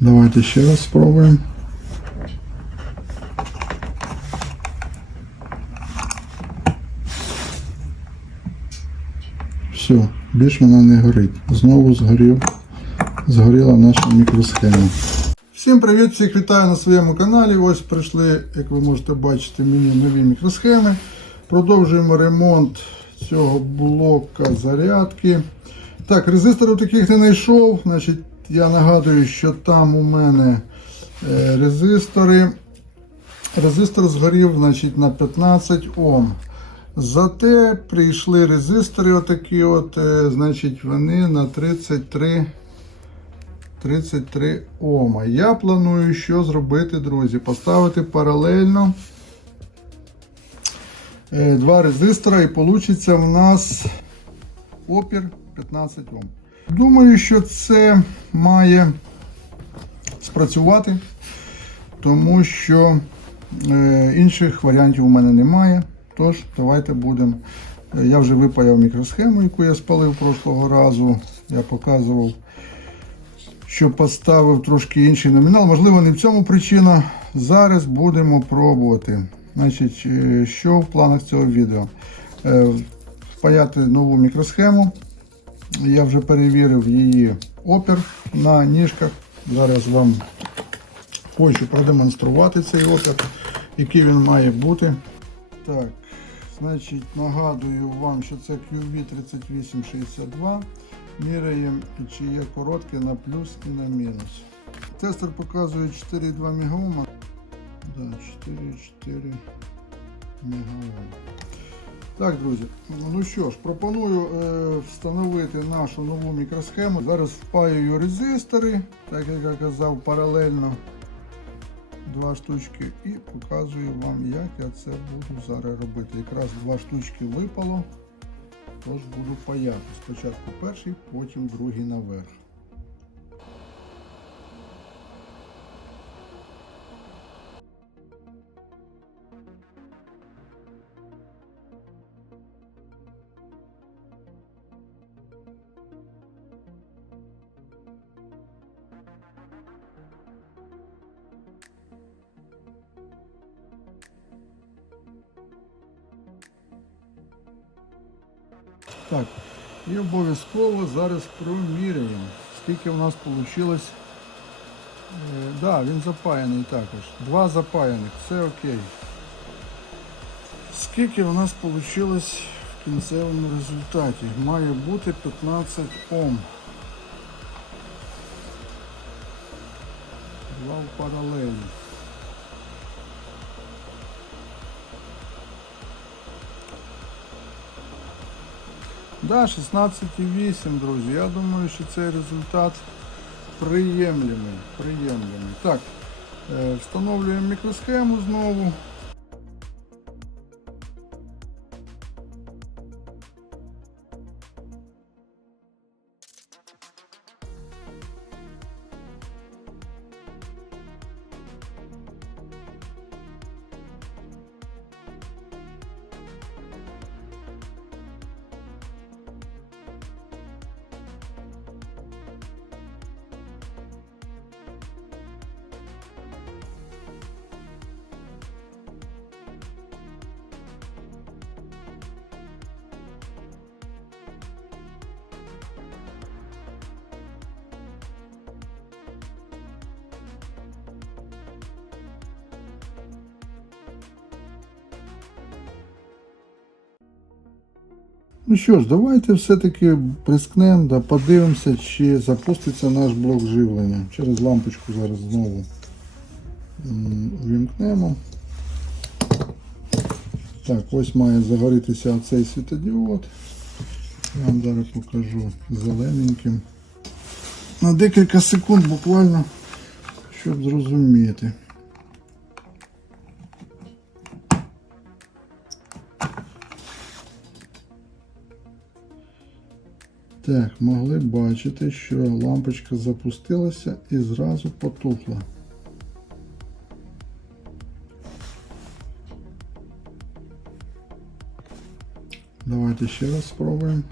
Давайте ще раз спробуємо. Все, більш вона не горить. Знову згорів, згоріла наша мікросхема. Всім привіт! Всіх вітаю на своєму каналі. Ось прийшли, як ви можете бачити, мені нові мікросхеми. Продовжуємо ремонт цього блока зарядки. Так, резисторів таких не знайшов. Значить, я нагадую, що там у мене е, резистори. Резистор згорів значить, на 15 Ом. Зате прийшли резистори, отакі от, е, значить, вони на 33 33 Ома. Я планую що зробити, друзі? Поставити паралельно е, два резистора і вийде в нас опір 15 Ом. Думаю, що це має спрацювати, тому що е, інших варіантів у мене немає. Тож, давайте будемо. Я вже випаяв мікросхему, яку я спалив прошлого разу. Я показував, що поставив трошки інший номінал. Можливо, не в цьому причина. Зараз будемо пробувати. Значить, е, що в планах цього відео? Е, Впаяти нову мікросхему. Я вже перевірив її опір на ніжках. Зараз вам хочу продемонструвати цей опір, який він має бути. Так, значить, нагадую вам, що це QV3862. Міряємо, чи є коротке на плюс і на мінус. Тестер показує 4,2 МОм. Да, 4,4 МОм. Так, друзі, ну що ж, пропоную е, встановити нашу нову мікросхему. Зараз впаюю резистори, так як я казав, паралельно два штучки і показую вам, як я це буду зараз робити. Якраз два штучки випало, тож буду паяти. Спочатку перший, потім другий наверх. Так, і обов'язково зараз проміряємо, скільки у нас вийшло. Так, да, він запаяний також. Два запаяних, це окей. Скільки у нас вийшло в кінцевому результаті? Має бути 15 Ом. Два в паралелі. Да, 16,8, друзі. Я думаю, що цей результат приємлемий. приємлемий. Так, е, встановлюємо мікросхему знову. Ну що ж, давайте все-таки прискнемо, да подивимося, чи запуститься наш блок живлення. Через лампочку зараз знову м, увімкнемо. Так, ось має загорітися оцей світодіод. Я вам зараз покажу зелененьким. На декілька секунд буквально, щоб зрозуміти. Так, могли бачити, що лампочка запустилася і зразу потухла. Давайте ще раз спробуємо.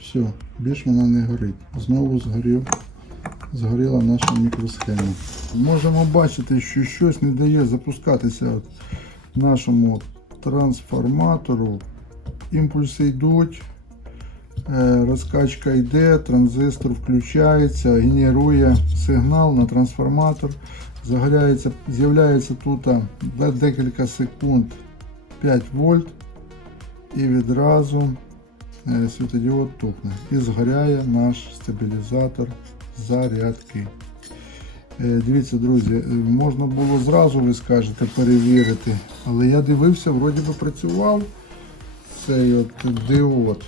Все, більш вона не горить. Знову згорів, згоріла наша мікросхема. Можемо бачити, що щось не дає запускатися нашому трансформатору. Імпульси йдуть, е, розкачка йде, транзистор включається, генерує сигнал на трансформатор. З'являється тут декілька секунд 5 вольт і відразу е, світодіод тухне. І згоряє наш стабілізатор зарядки. Е, Дивіться, друзі, е, можна було зразу, ви скажете, перевірити, але я дивився, вроді би працював цей от діод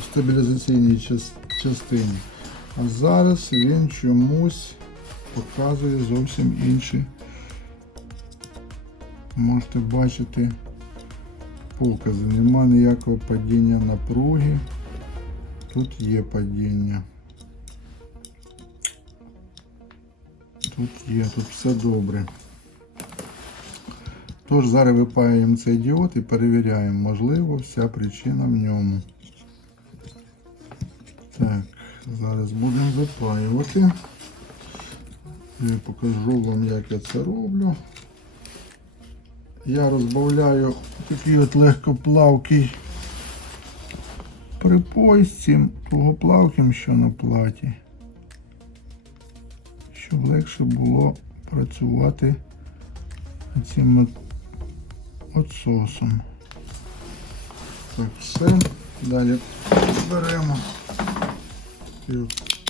в стабілізаційній частині. А зараз він чомусь показує зовсім інші. Можете бачити покази. Нема ніякого падіння напруги. Тут є падіння. Тут є, тут все добре. Тож зараз випаюємо цей діод і перевіряємо, можливо, вся причина в ньому. Так, зараз будемо випаювати. Я покажу вам, як я це роблю. Я розбавляю такий от легкоплавкий припой з цим тугоплавким, що на платі, щоб легше було працювати цим отсосом. Так, все. Далі беремо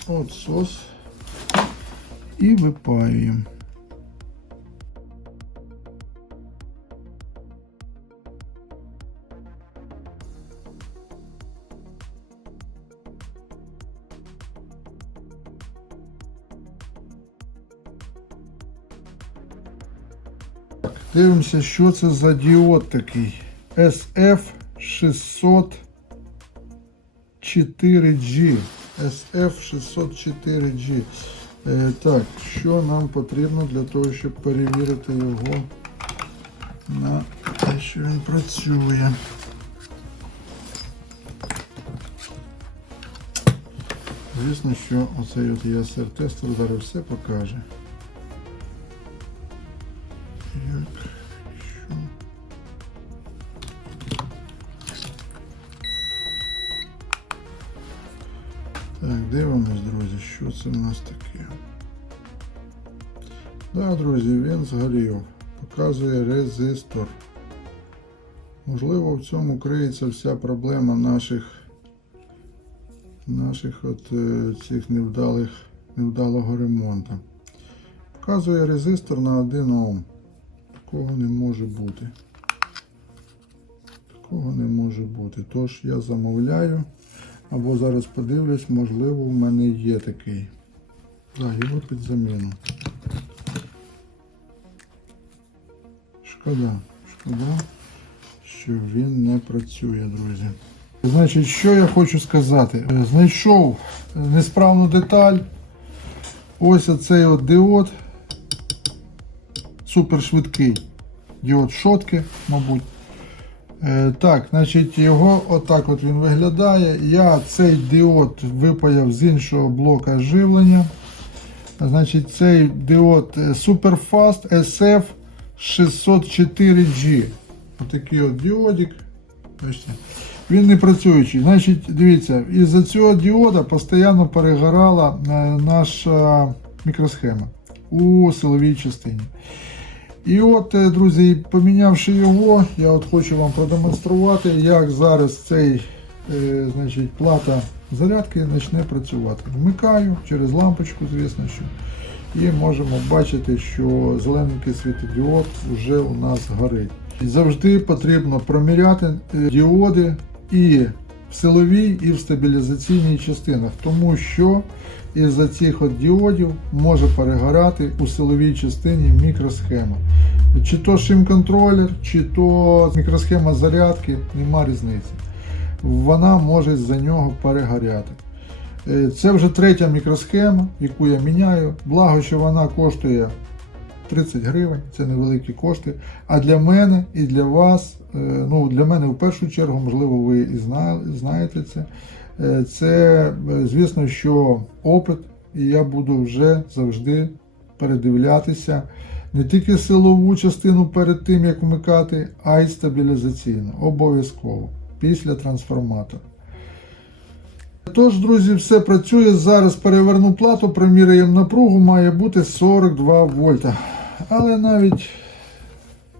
отсос і випаюємо. Дивимося, що це за діод такий. SF604G. SF604G. Е, так, що нам потрібно для того, щоб перевірити його на те, що він працює. Звісно, що оцей от ESR-тестер зараз все покаже. Це в нас таке. Да, друзі, він згорів. Показує резистор. Можливо, в цьому криється вся проблема наших наших от е, цих невдалих, невдалого ремонту. Показує резистор на 1 Ом. Такого не може бути. Такого не може бути. Тож я замовляю. Або зараз подивлюсь, можливо, в мене є такий. Так, його під заміну. Шкода, шкода, що він не працює, друзі. Значить, що я хочу сказати? Е, Знайшов е, несправну деталь. Ось оцей от диод. Супершвидкий. Діод шотки, мабуть. Е, так, значить, його отак от він виглядає. Я цей діод випаяв з іншого блока живлення. Значить, цей діод е, Superfast SF604G. Отакий от діодик. Він не працюючий. Значить, дивіться, із-за цього діода постійно перегорала е, наша мікросхема у силовій частині. І от, е, друзі, помінявши його, я от хочу вам продемонструвати, як зараз цей е, значить, плата зарядки почне працювати. Вмикаю через лампочку, звісно що. І можемо бачити, що зелененький світодіод вже у нас горить. Завжди потрібно проміряти е, діоди і в силовій, і в стабілізаційній частинах, тому що із-за цих от діодів може перегорати у силовій частині мікросхема. Чи то шим-контролер, чи то мікросхема зарядки, нема різниці. Вона може з-за нього перегоряти. Е, Це вже третя мікросхема, яку я міняю. Благо, що вона коштує 30 гривень, це невеликі кошти. А для мене і для вас, е, ну для мене в першу чергу, можливо, ви і знаєте це. Е, Це, е, звісно, що опит, і я буду вже завжди передивлятися не тільки силову частину перед тим, як вмикати, а й стабілізаційну. Обов'язково після трансформатора. Тож, друзі, все працює. Зараз переверну плату, проміряємо напругу, має бути 42 вольта. Але навіть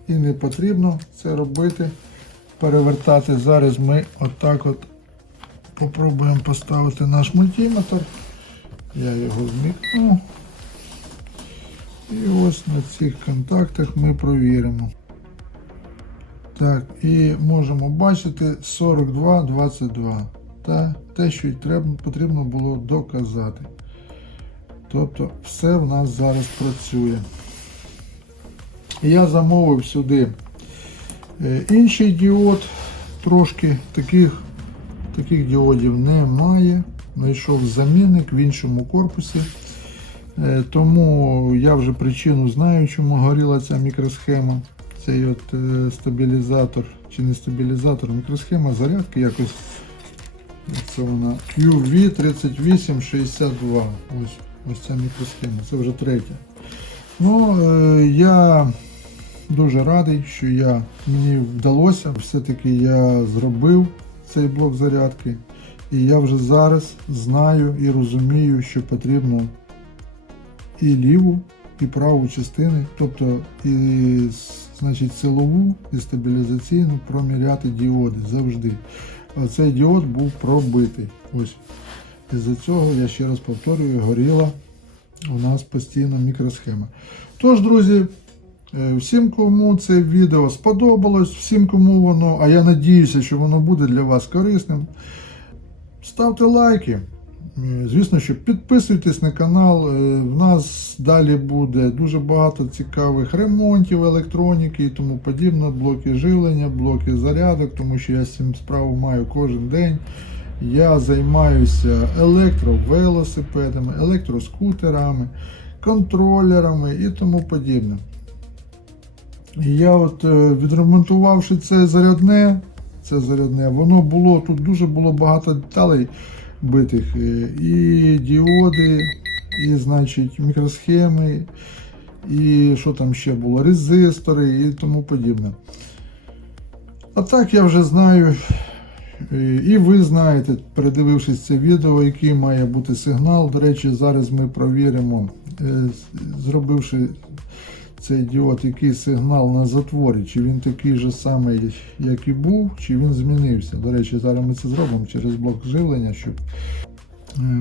і не потрібно це робити. Перевертати. Зараз ми отак от попробуємо поставити наш мультиметр. Я його змікну. І ось на цих контактах ми провіримо. Так, і можемо бачити 42-22. Та те, що й треба, потрібно було доказати. Тобто все в нас зараз працює. Я замовив сюди е, інший діод, трошки таких, таких діодів немає. Знайшов замінник в іншому корпусі. Е, Тому я вже причину знаю, чому горіла ця мікросхема. Цей от е, стабілізатор чи не стабілізатор, мікросхема зарядки якось. Це вона QV3862. Ось, ось ця мікросхема. Це вже третя. Ну, я дуже радий, що я, мені вдалося. Все-таки я зробив цей блок зарядки. І я вже зараз знаю і розумію, що потрібно і ліву, і праву частини, тобто і значить, силову і стабілізаційну проміряти діоди завжди. Оцей діод був пробитий. Ось. Із-за цього, я ще раз повторюю, горіла у нас постійно мікросхема. Тож, друзі, всім, кому це відео сподобалось, всім, кому воно, а я надіюся, що воно буде для вас корисним. Ставте лайки. Е, Звісно, що підписуйтесь на канал. Е, В нас далі буде дуже багато цікавих ремонтів електроніки і тому подібне. Блоки живлення, блоки зарядок, тому що я з цим справу маю кожен день. Я займаюся електровелосипедами, електроскутерами, контролерами і тому подібне. Я от е, відремонтувавши це зарядне, це зарядне, воно було, тут дуже було багато деталей битих. е, І діоди, і, значить, мікросхеми, і що там ще було, резистори і тому подібне. А так я вже знаю, е, і ви знаєте, передивившись це відео, який має бути сигнал. До речі, зараз ми провіримо, зробивши цей діод, який сигнал на затворі, чи він такий же самий, як і був, чи він змінився. До речі, зараз ми це зробимо через блок живлення, щоб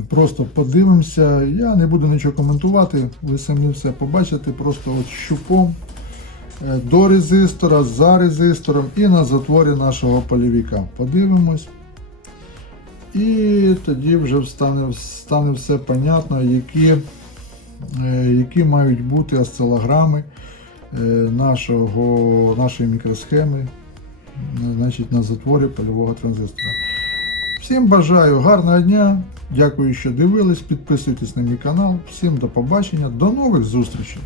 просто подивимося. Я не буду нічого коментувати, ви самі все побачите, просто от щупом е, до резистора, за резистором і на затворі нашого полівіка. Подивимось. І тоді вже стане, стане все понятно, які які мають бути осцилограми е, нашого, нашої мікросхеми е, значить, на затворі польового транзистора. Всім бажаю гарного дня. Дякую, що дивились. Підписуйтесь на мій канал. Всім до побачення, до нових зустрічей!